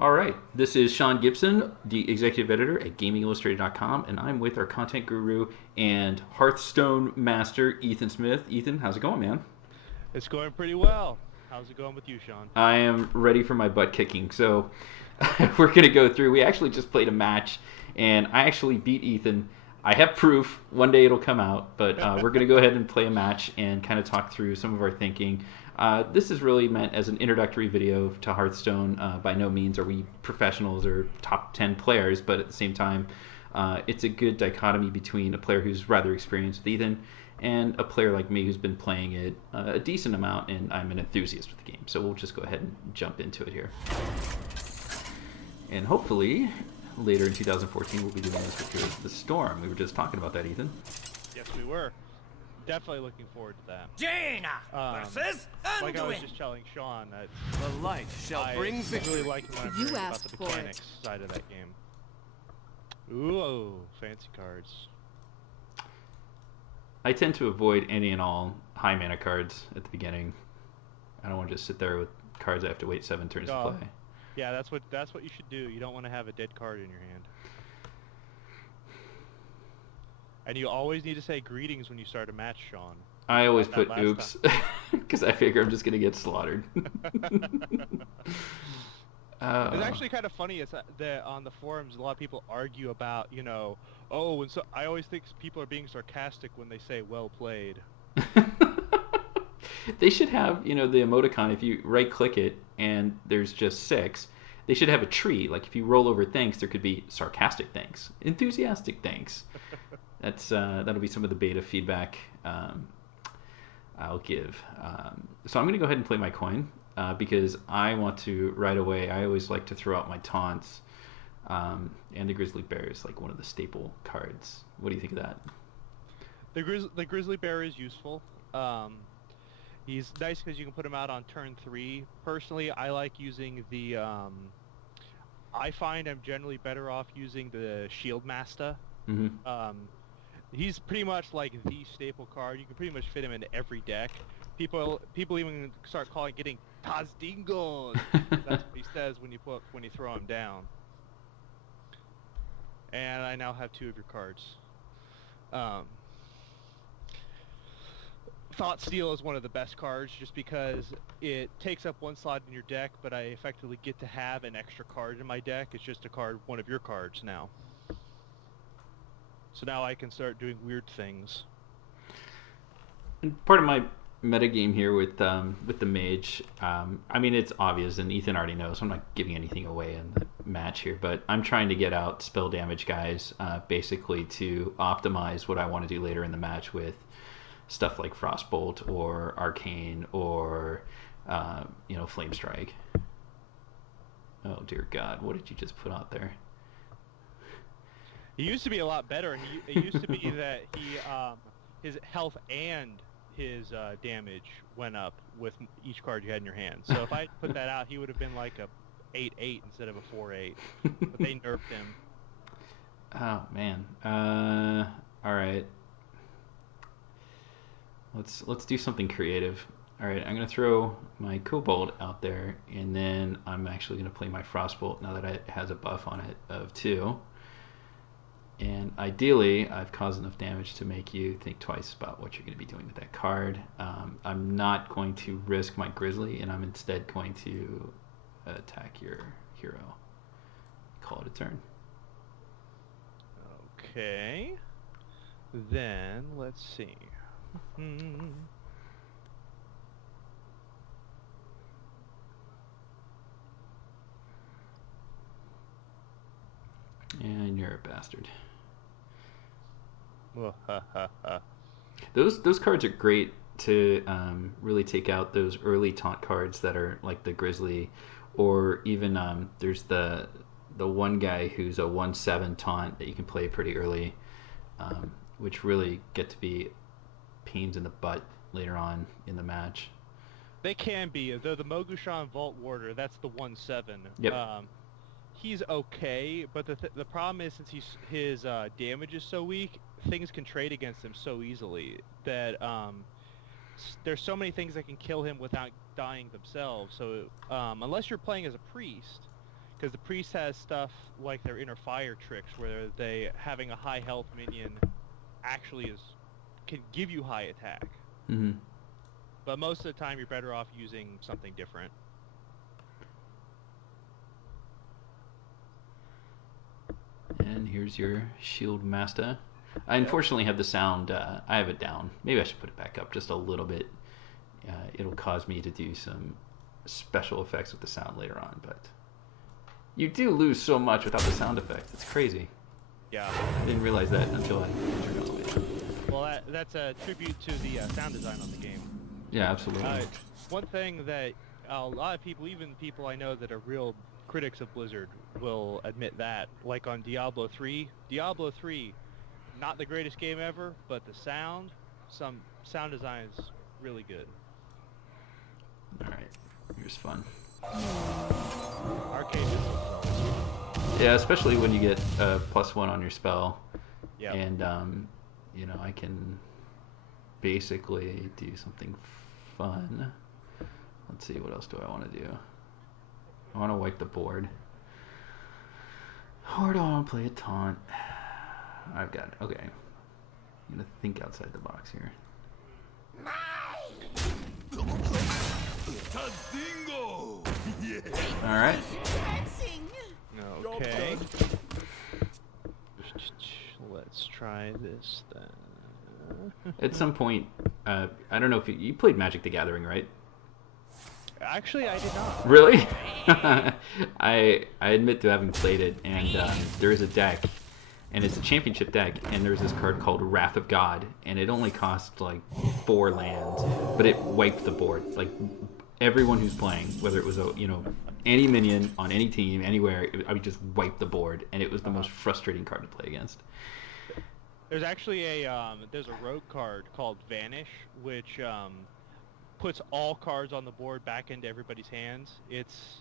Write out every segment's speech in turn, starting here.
All right, this is Sean Gibson, the executive editor at GamingIllustrated.com, and I'm with our content guru and Hearthstone master, Ethan Smith. Ethan, how's it going, man? It's going pretty well. How's it going with you, Sean? I am ready for my butt kicking. So we're going to go through. We actually just played a match, and I actually beat Ethan. I have proof. One day it'll come out, but we're going to go ahead and play a match and kind of talk through some of our thinking. This is really meant as an introductory video to Hearthstone. By no means are we professionals or top 10 players, but at the same time, it's a good dichotomy between a player who's rather experienced with Ethan and a player like me who's been playing it a decent amount, and I'm an enthusiast with the game. So we'll just go ahead and jump into it here. And hopefully, later in 2014, we'll be doing this with the Storm. We were just talking about that, Ethan. Yes, we were. Definitely looking forward to that. Jaina versus Like I was Anduin. just telling Sean, that The light shall I bring really victory. like when I'm You hearing about asked the for it. mechanics side of that game. Ooh, fancy cards. I tend to avoid any and all high mana cards at the beginning. I don't want to just sit there with cards I have to wait 7 turns to Oh, play. yeah, that's what you should do. You don't want to have a dead card in your hand. And you always need to say greetings when you start a match, Sean. You I always forgot that put last oops because I figure I'm just going to get slaughtered. time. It's uh, actually kind of funny. It's that on the forums, a lot of people argue about, oh, and so I always think people are being sarcastic when they say "well played." they should have, the emoticon. If you right click it and there's just six, they should have a tree. Like if you roll over thanks, there could be sarcastic thanks, enthusiastic thanks. That'll be some of the beta feedback I'll give. So I'm going to go ahead and play my coin because I want to right away. I always like to throw out my taunts, and the Grizzly Bear is like one of the staple cards. What do you think of that? The grizzly bear is useful. Um, he's nice because you can put him out on turn 3. Personally, I like using the. I find I'm generally better off using the Shield Master. Mm-hmm. Um, he's pretty much like the staple card. You can pretty much fit him into every deck. People even start calling getting Tazdingos because that's what he says when you throw him down. And I now have 2 of your cards. Um, Thought Steal is one of the best cards just because it takes up 1 slot in your deck, but I effectively get to have an extra card in my deck. It's just a card, one of your cards now. So now I can start doing weird things. And part of my metagame here with the mage, I mean it's obvious, and Ethan already knows. So I'm not giving anything away in the match here, but I'm trying to get out spell damage guys, basically to optimize what I want to do later in the match with stuff like Frostbolt or Arcane or Flame Strike. Oh dear God, what did you just put out there? He used to be a lot better. It used to be that his health and his damage went up with each card you had in your hand. So if I put that out, he would have been like a 8/8 instead of a 4/8. But they nerfed him. Oh man. All right. Let's do something creative. All right, I'm gonna throw my Kobold out there, and then I'm actually gonna play my Frostbolt now that it has a buff on it of 2. And ideally, I've caused enough damage to make you think twice about what you're going to be doing with that card. I'm not going to risk my Grizzly, and I'm instead going to attack your hero. Call it a turn. Okay. Then let's see. And you're a bastard. Wahahaha. Those cards are great to really take out those early taunt cards that are like the Grizzly, or even there's the one guy who's a 1/7 taunt that you can play pretty early, which really get to be pains in the butt later on in the match. They can be. The Mogushan Vault Warder, that's the 1/7. Yep. He's okay, but the problem is since his damage is so weak, things can trade against him so easily that there's so many things that can kill him without dying themselves. So unless you're playing as a priest, Because the priest has stuff like their inner fire tricks, where they having a high health minion actually can give you high attack. Mm-hmm. But most of the time, you're better off using something different. And here's your shield master. I unfortunately have the sound. I have it down. Maybe I should put it back up just a little bit. It'll cause me to do some special effects with the sound later on, but you do lose so much without the sound effects. It's crazy. Yeah. I didn't realize that until I turned it all the way down. Well, that's a tribute to the sound design on the game. Yeah, absolutely. One thing that a lot of people, even people I know that are real critics of Blizzard, will admit that. Like on Diablo 3, not the greatest game ever, but the sound design is really good. All right, here's fun. Arcade visuals is always fun. Yeah, especially when you get +1 on your spell. Yeah. And I can basically do something fun. Let's see, what else do I want to do? I want to wipe the board. Or do I want to play a taunt? I've got it. Okay. I'm going to think outside the box here. Alright. Okay. Let's try this then. At some point, I don't know if you played Magic the Gathering, right? Actually, I did not. Really? I admit to having played it, and there is a deck, and it's a championship deck, and there's this card called Wrath of God, and it only costs like 4 lands, but it wiped the board. Like everyone who's playing, whether it was any minion on any team, anywhere, I would just wipe the board, and it was the most frustrating card to play against. There's actually there's a rogue card called Vanish, which puts all cards on the board back into everybody's hands. It's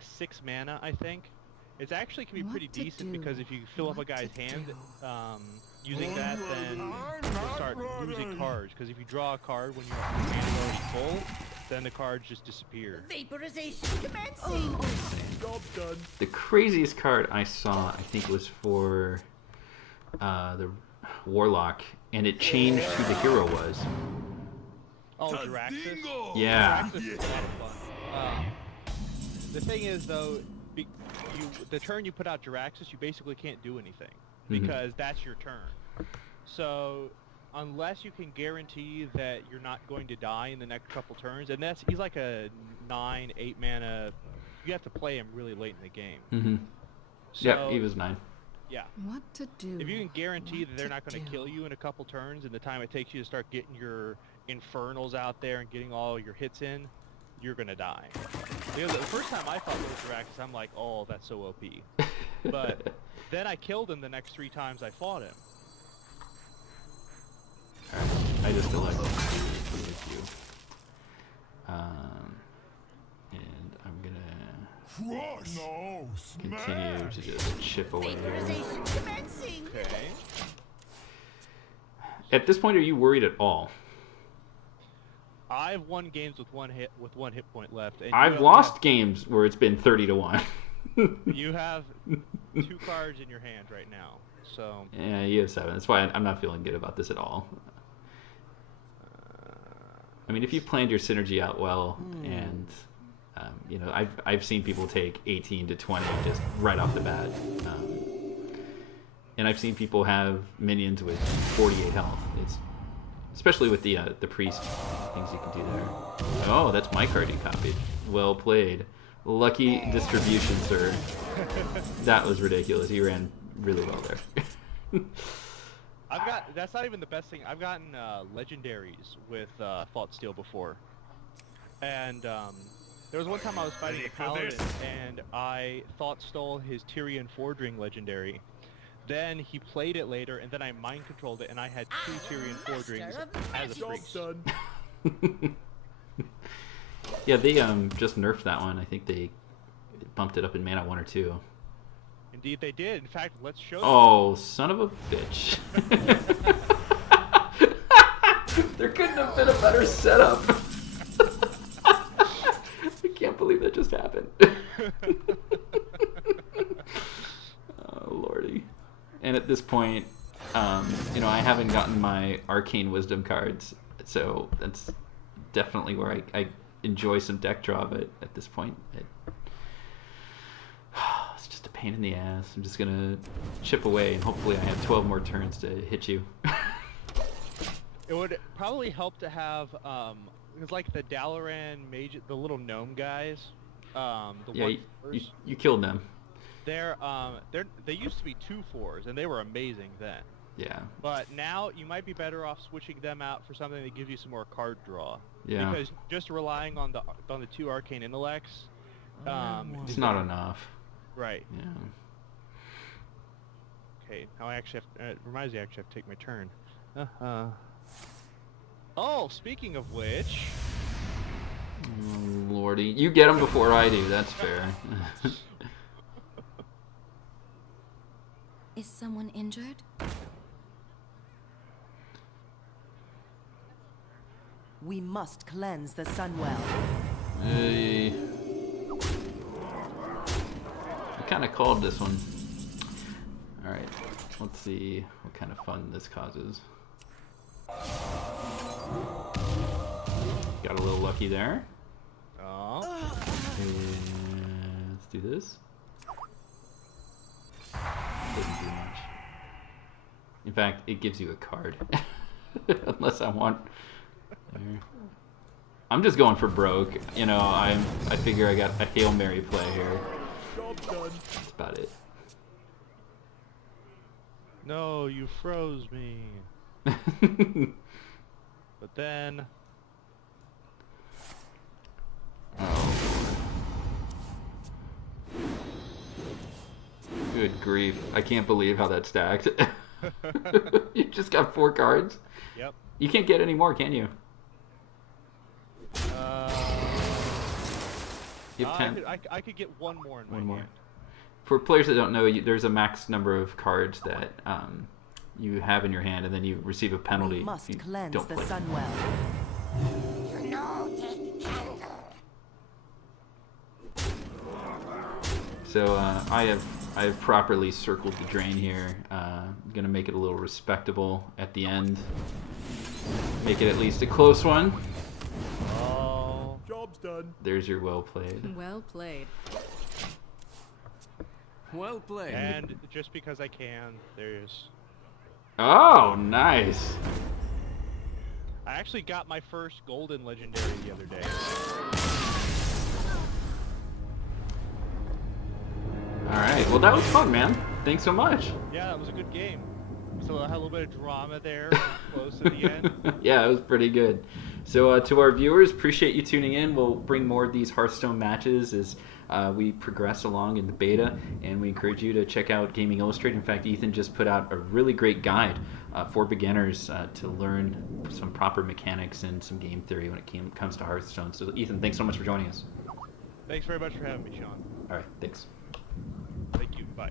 6 mana, I think. It actually can be pretty decent because if you fill up a guy's hand using that, then you'll start losing cards. Because if you draw a card when your hand is already full, then the cards just disappear. Vaporization commencing. Job done. The craziest card I saw, I think, was for the Warlock, and it changed who the hero was. Oh, Jiraxis? Yeah. Jiraxis is a lot of fun. The thing is, though, the turn you put out Jiraxis, you basically can't do anything because that's your turn. So unless you can guarantee that you're not going to die in the next couple turns, and he's like a 9-8 mana. You have to play him really late in the game. Mm-hmm. So, yeah, he was 9. Yeah. What to do? If you can guarantee that they're not going to kill you in a couple turns, and the time it takes you to start getting your infernals out there and getting all your hits in, you're going to die. Because the first time I fought with Jiraxis, I'm like, oh, that's so OP. But then I killed him the next 3 times I fought him. Alright, I just feel like you. And I'm gonna continue to just chip away here. Vaporization commencing. Okay. At this point, are you worried at all? I've won games with one hit point left. And I've lost games where it's been 30-1. You have 2 cards in your hand right now, so. Yeah, you have 7. That's why I'm not feeling good about this at all. I mean, if you planned your synergy out well, and I've seen people take 18 to 20 just right off the bat, and I've seen people have minions with 48 health. It's especially with the priest things you can do there. Oh, that's my card you copied. Well played. Lucky distribution, sir. That was ridiculous. You ran really well there. That's not even the best thing. I've gotten legendaries with Thought Steal before. And there was one time I was fighting a paladin and I Thought Stole his Tyrian Fordring legendary. Then he played it later and then I mind controlled it and I had 2 Tyrian Fordrings as a priest. Job done. Yeah, they just nerfed that one. I think they bumped it up in mana 1 or 2. Indeed they did. In fact, let's show Oh, son of a bitch. There couldn't have been a better setup. I can't believe that just happened. at this point, you know, I haven't gotten my Arcane Wisdom cards, so that's definitely where I enjoy some deck draw, but at this point, it's just a pain in the ass. I'm just gonna chip away, and hopefully I have 12 more turns to hit you. It would probably help to have because like the Dalaran mage, the little gnome guys, the Yeah, one you killed them. they used to be 2/4s and they were amazing then. Yeah. But now you might be better off switching them out for something that gives you some more card draw. Yeah. Because just relying on the 2 arcane intellects, It's not enough. right. Yeah. Okay, now I actually have it reminds me I actually have to take my turn. Oh, speaking of which, Oh, Lordy, you get them before I do. That's fair. Is someone injured? We must cleanse the Sunwell. Hey. I kind of called this one. All right, let's see what kind of fun this causes. Got a little lucky there. oh, And let's do this. Doesn't do much. In fact, it gives you a card. Unless I want. There. I'm just going for broke. You know, I figure I got a Hail Mary play here. Job done. That's about it. no, you froze me. But then, Oh. Good grief. I can't believe how that stacked. You just got 4 cards? yep. You can't get any more, can you? You have 10. I could get one more in my One more. hand. For players that don't know, there's a max number of cards that you have in your hand, and then you receive a penalty We must if you cleanse don't the play. Sunwell. You know, take candle. So I have properly circled the drain here. I'm gonna make it a little respectable at the end. Make it at least a close one. Oh, Job's done. There's your well played. Well played. Well played. and just because I can, there's. Oh, nice. I actually got my first golden legendary the other day. All right. Well, that was fun, man. Thanks so much. Yeah, that was a good game. So I had a little bit of drama there, close at the end. Yeah, it was pretty good. So to our viewers, appreciate you tuning in. We'll bring more of these Hearthstone matches as we progress along in the beta, and we encourage you to check out Gaming Illustrated. In fact, Ethan just put out a really great guide for beginners to learn some proper mechanics and some game theory when it comes to Hearthstone. So Ethan, thanks so much for joining us. Thanks very much for having me, Sean. All right, thanks. Thank you. Bye.